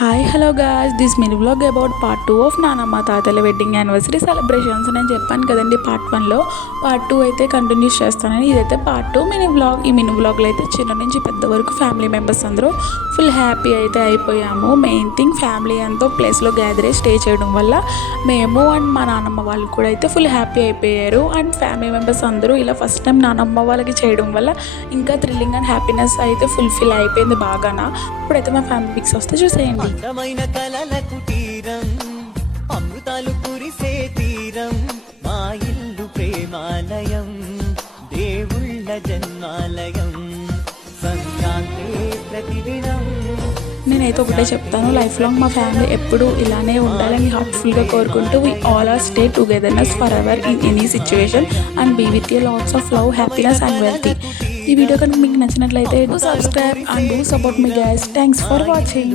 Hi hello guys, this mini vlog about part 2 of నానమ్మ తాతల wedding anniversary celebrations. నేను చెప్పాను కదండి పార్ట్ 1లో, పార్ట్ 2 అయితే కంటిన్యూస్ చేస్తానని. ఇదైతే పార్ట్ 2 మినీ వ్లాగ్. ఈ మినీ వ్లాగ్లో అయితే చిన్న నుంచి పెద్ద వరకు ఫ్యామిలీ మెంబర్స్ అందరూ ఫుల్ హ్యాపీ అయితే అయిపోయాము. మెయిన్ థింగ్ ఫ్యామిలీ అంతా ప్లేస్లో గ్యాదర్ అయ్యి స్టే చేయడం వల్ల మేము అండ్ మా నానమ్మ వాళ్ళు కూడా అయితే ఫుల్ హ్యాపీ అయిపోయారు. అండ్ ఫ్యామిలీ మెంబర్స్ అందరూ ఇలా ఫస్ట్ టైం నానమ్మ వాళ్ళకి చేయడం వల్ల ఇంకా థ్రిల్లింగ్ అండ్ హ్యాపీనెస్ అయితే ఫుల్ఫిల్ అయిపోయింది బాగానా. ఇప్పుడైతే మా ఫ్యామిలీ పిక్స్ వస్తే చూసేయండి. అందమైన కలల కుటీరం, అమృతాలు కురిసే తీరం, మా ఇల్లు ప్రేమాలయం, దేవుళ్ళ జన్మాలయం, సంక్రాంతి ప్రతిదినం. నేనైతే ఒకటే చెప్తాను, లైఫ్ లాంగ్ మా ఫ్యామిలీ ఎప్పుడు ఇలానే ఉండాలని హార్ట్ఫుల్గా కోరుకుంటూ we all are stay togetherness forever in any situation and be with you lots of love, happiness and wealthy. ఈ వీడియో కనుక మీకు నచ్చినట్లయితే do subscribe and do support me guys. Thanks for watching.